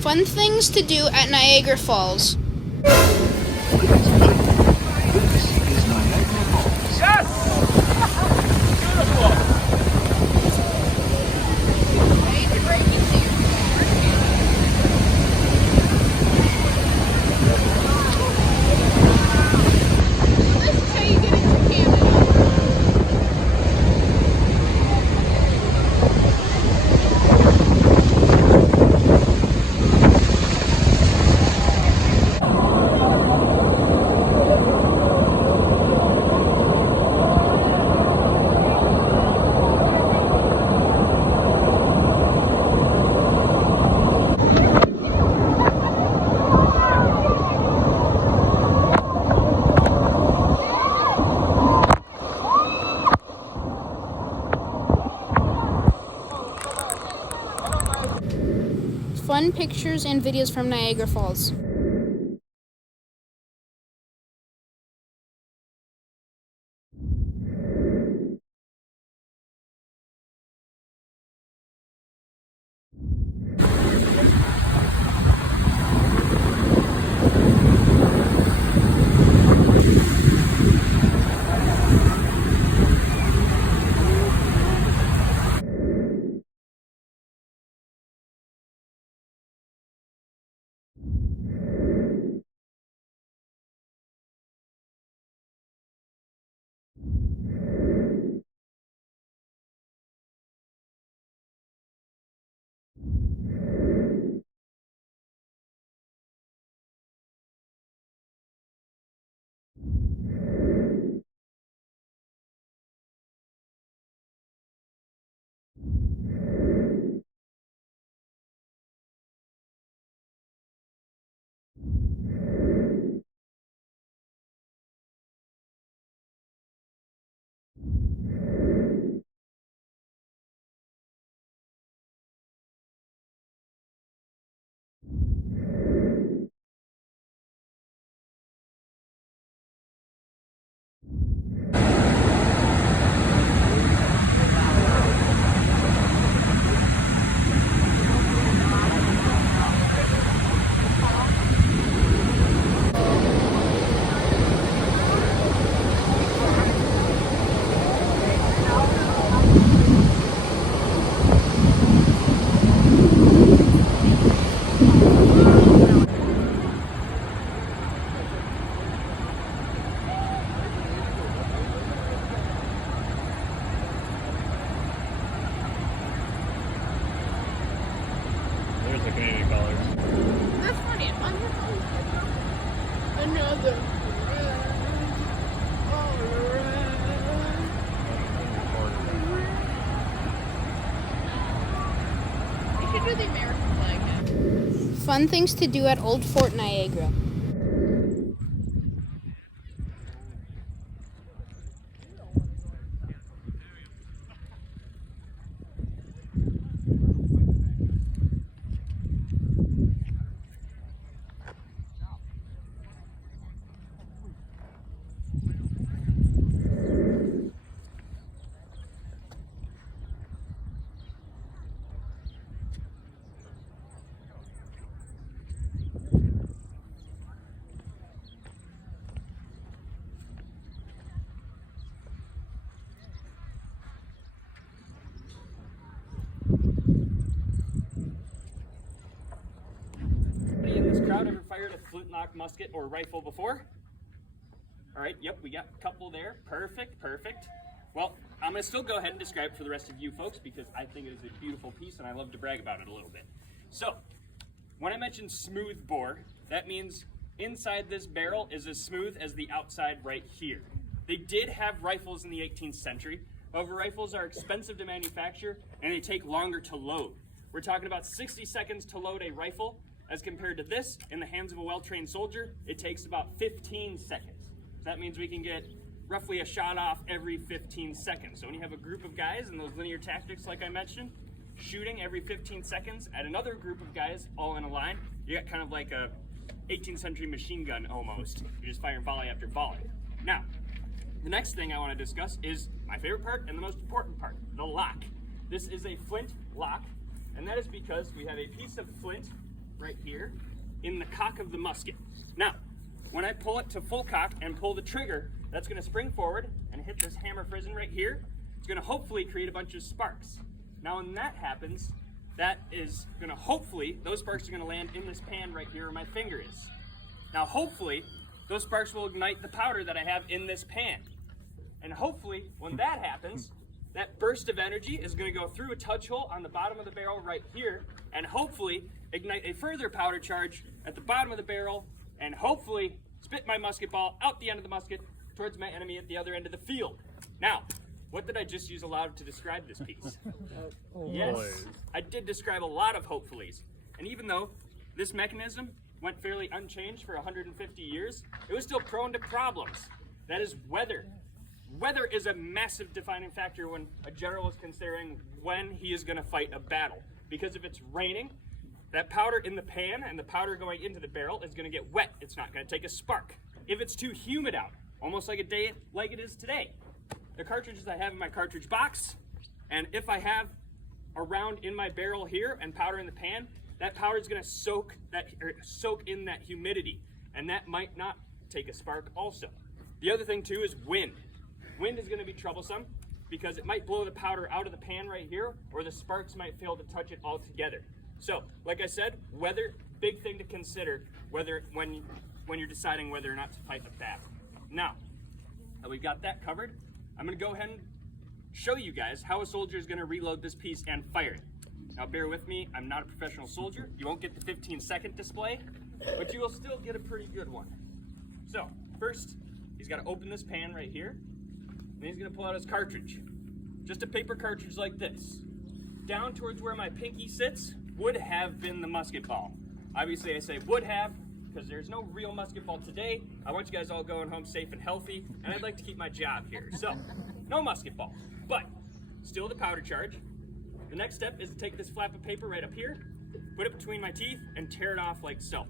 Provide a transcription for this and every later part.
Fun things to do at Niagara Falls. Is Niagara Falls. Fun pictures and videos from Niagara Falls. There's the Canadian colors. That's funny. Another. We should do the American flag now. Fun things to do at Old Fort Niagara. Anybody in this crowd ever fired a flintlock musket or rifle before? All right, yep, we got a couple there. Perfect, perfect. Well, I'm gonna still go ahead and describe it for the rest of you folks because I think it is a beautiful piece and I love to brag about it a little bit. So, when I mentioned smooth bore, that means inside this barrel is as smooth as the outside right here. They did have rifles in the 18th century. However, rifles are expensive to manufacture and they take longer to load. We're talking about 60 seconds to load a rifle as compared to this, in the hands of a well-trained soldier, it takes about 15 seconds. So that means we can get roughly a shot off every 15 seconds. So when you have a group of guys in those linear tactics like I mentioned, shooting every 15 seconds at another group of guys all in a line, you got kind of like a 18th century machine gun almost. You're just firing volley after volley. Now, the next thing I want to discuss is my favorite part and the most important part, the lock. This is a flint lock, and that is because we have a piece of flint right here in the cock of the musket. Now, when I pull it to full cock and pull the trigger, that's going to spring forward and hit this hammer frizzen right here. It's going to hopefully create a bunch of sparks. Now when that happens, that is going to hopefully, those sparks are going to land in this pan right here where my finger is. Now hopefully, those sparks will ignite the powder that I have in this pan. And hopefully, when that happens, that burst of energy is going to go through a touch hole on the bottom of the barrel right here, and hopefully ignite a further powder charge at the bottom of the barrel, and hopefully spit my musket ball out the end of the musket towards my enemy at the other end of the field. Now, what did I just use aloud to describe this piece? Yes, I did describe a lot of hopefullys. And even though this mechanism went fairly unchanged for 150 years, it was still prone to problems. That is weather. Weather is a massive defining factor when a general is considering when he is going to fight a battle. Because if it's raining, that powder in the pan and the powder going into the barrel is going to get wet. It's not going to take a spark. If it's too humid out, almost like a day like it is today, the cartridges I have in my cartridge box, and if I have a round in my barrel here and powder in the pan, that powder is going to soak in that humidity, and that might not take a spark also. The other thing too is wind. Wind is going to be troublesome because it might blow the powder out of the pan right here, or the sparks might fail to touch it altogether. So, like I said, weather, big thing to consider whether when you're deciding whether or not to fight a battle. Now that we've got that covered, I'm going to go ahead and show you guys how a soldier is going to reload this piece and fire it. Now bear with me, I'm not a professional soldier. You won't get the 15-second display, but you will still get a pretty good one. So, first, he's got to open this pan right here, and he's going to pull out his cartridge. Just a paper cartridge like this. Down towards where my pinky sits would have been the musket ball. Obviously I say would have, because there's no real musket ball today. I want you guys all going home safe and healthy, and I'd like to keep my job here. So, no musket ball, but still the powder charge. The next step is to take this flap of paper right up here, put it between my teeth, and tear it off like so.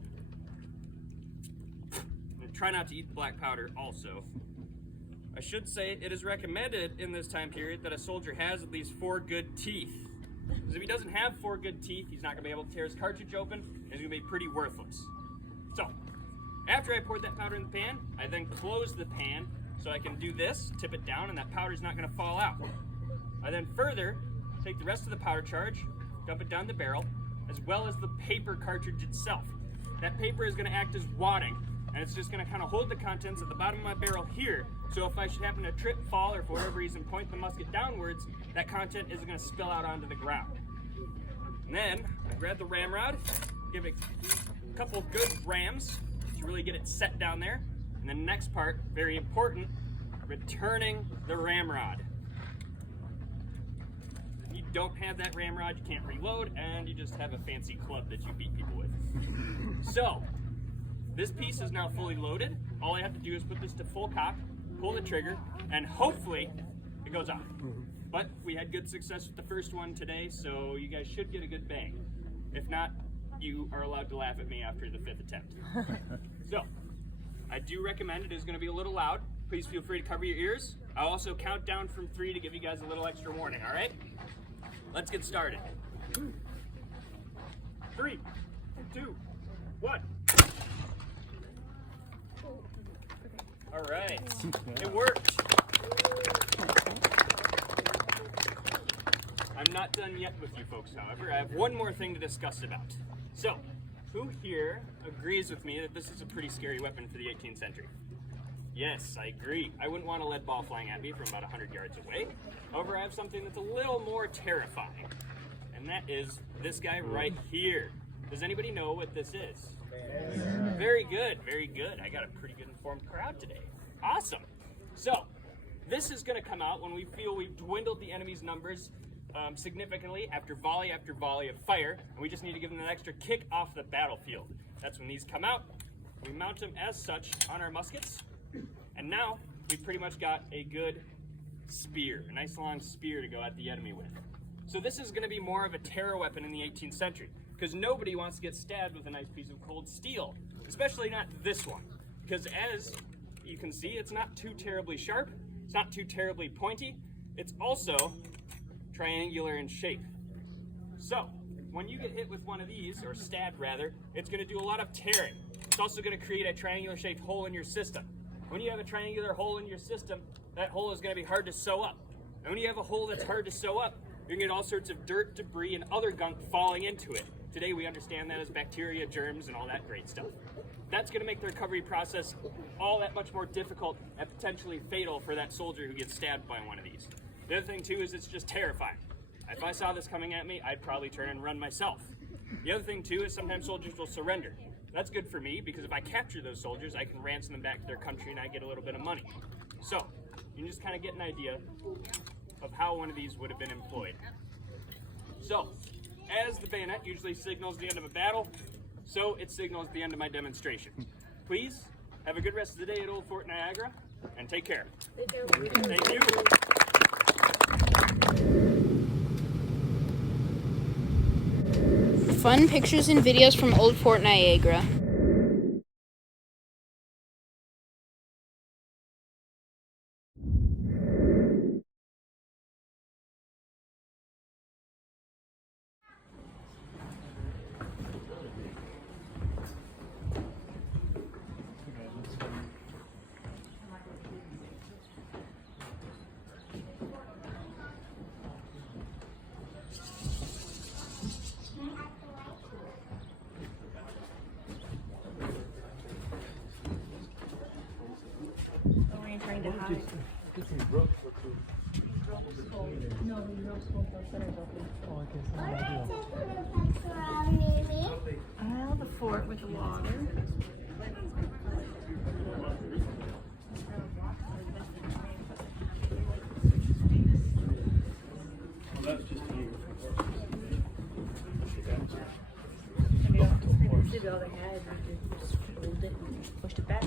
And try not to eat the black powder also. I should say it is recommended in this time period that a soldier has at least 4 good teeth. Because if he doesn't have 4 good teeth, he's not going to be able to tear his cartridge open, and he's going to be pretty worthless. So, after I poured that powder in the pan, I then close the pan so I can do this, tip it down, and that powder's not going to fall out. I then further take the rest of the powder charge, dump it down the barrel, as well as the paper cartridge itself. That paper is going to act as wadding, and it's just going to kind of hold the contents at the bottom of my barrel here, so if I should happen to trip, fall, or for whatever reason point the musket downwards, that content isn't going to spill out onto the ground. And then I grab the ramrod, give it a couple good rams to really get it set down there. And the next part, very important, returning the ramrod. If you don't have that ramrod, you can't reload, and you just have a fancy club that you beat people with. So, this piece is now fully loaded. All I have to do is put this to full cock, pull the trigger, and hopefully it goes off. But we had good success with the first one today, so you guys should get a good bang. If not, you are allowed to laugh at me after the 5th attempt. So, I do recommend it is going to be a little loud. Please feel free to cover your ears. I'll also count down from 3 to give you guys a little extra warning, all right? Let's get started. 3, 2, 1. All right, it worked. I'm not done yet with you folks, however. I have one more thing to discuss about. So, who here agrees with me that this is a pretty scary weapon for the 18th century? Yes, I agree. I wouldn't want a lead ball flying at me from about 100 yards away. However, I have something that's a little more terrifying, and that is this guy right here. Does anybody know what this is? Very good, very good. I got a pretty good informed crowd today. Awesome. So, this is going to come out when we feel we've dwindled the enemy's numbers significantly after volley of fire, and we just need to give them an extra kick off the battlefield. That's when these come out. We mount them as such on our muskets, and now we've pretty much got a good spear, a nice long spear to go at the enemy with. So this is going to be more of a terror weapon in the 18th century, because nobody wants to get stabbed with a nice piece of cold steel, especially not this one, because as you can see, it's not too terribly sharp, it's not too terribly pointy, it's also triangular in shape. So, when you get hit with one of these, or stabbed rather, it's going to do a lot of tearing. It's also going to create a triangular shaped hole in your system. When you have a triangular hole in your system, that hole is going to be hard to sew up. And when you have a hole that's hard to sew up, you're going to get all sorts of dirt, debris, and other gunk falling into it. Today we understand that as bacteria, germs, and all that great stuff. That's going to make the recovery process all that much more difficult and potentially fatal for that soldier who gets stabbed by one of these. The other thing too is it's just terrifying. If I saw this coming at me, I'd probably turn and run myself. The other thing too is sometimes soldiers will surrender. That's good for me because if I capture those soldiers, I can ransom them back to their country and I get a little bit of money. So, you can just kind of get an idea of how one of these would have been employed. So, as the bayonet usually signals the end of a battle, so it signals the end of my demonstration. Please, have a good rest of the day at Old Fort Niagara, and take care. Thank you. Fun pictures and videos from Old Fort Niagara. Aisle the fort with the water. Maybe all they had, they just rolled it and pushed it back.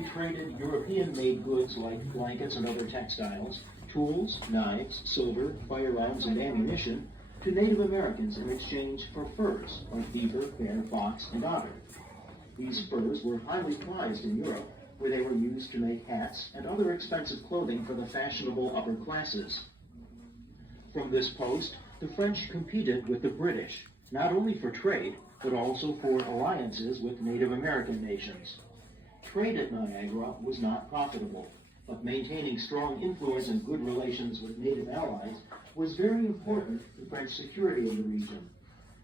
He traded European-made goods like blankets and other textiles, tools, knives, silver, firearms, and ammunition to Native Americans in exchange for furs like beaver, bear, fox, and otter. These furs were highly prized in Europe, where they were used to make hats and other expensive clothing for the fashionable upper classes. From this post, the French competed with the British, not only for trade, but also for alliances with Native American nations. Trade at Niagara was not profitable, but maintaining strong influence and good relations with Native allies was very important to French security in the region.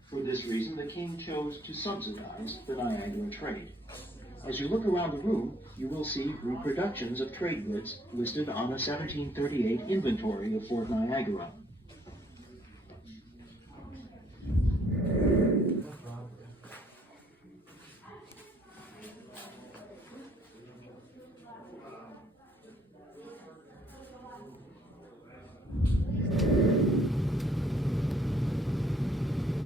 For this reason, the king chose to subsidize the Niagara trade. As you look around the room, you will see reproductions of trade goods listed on the 1738 inventory of Fort Niagara.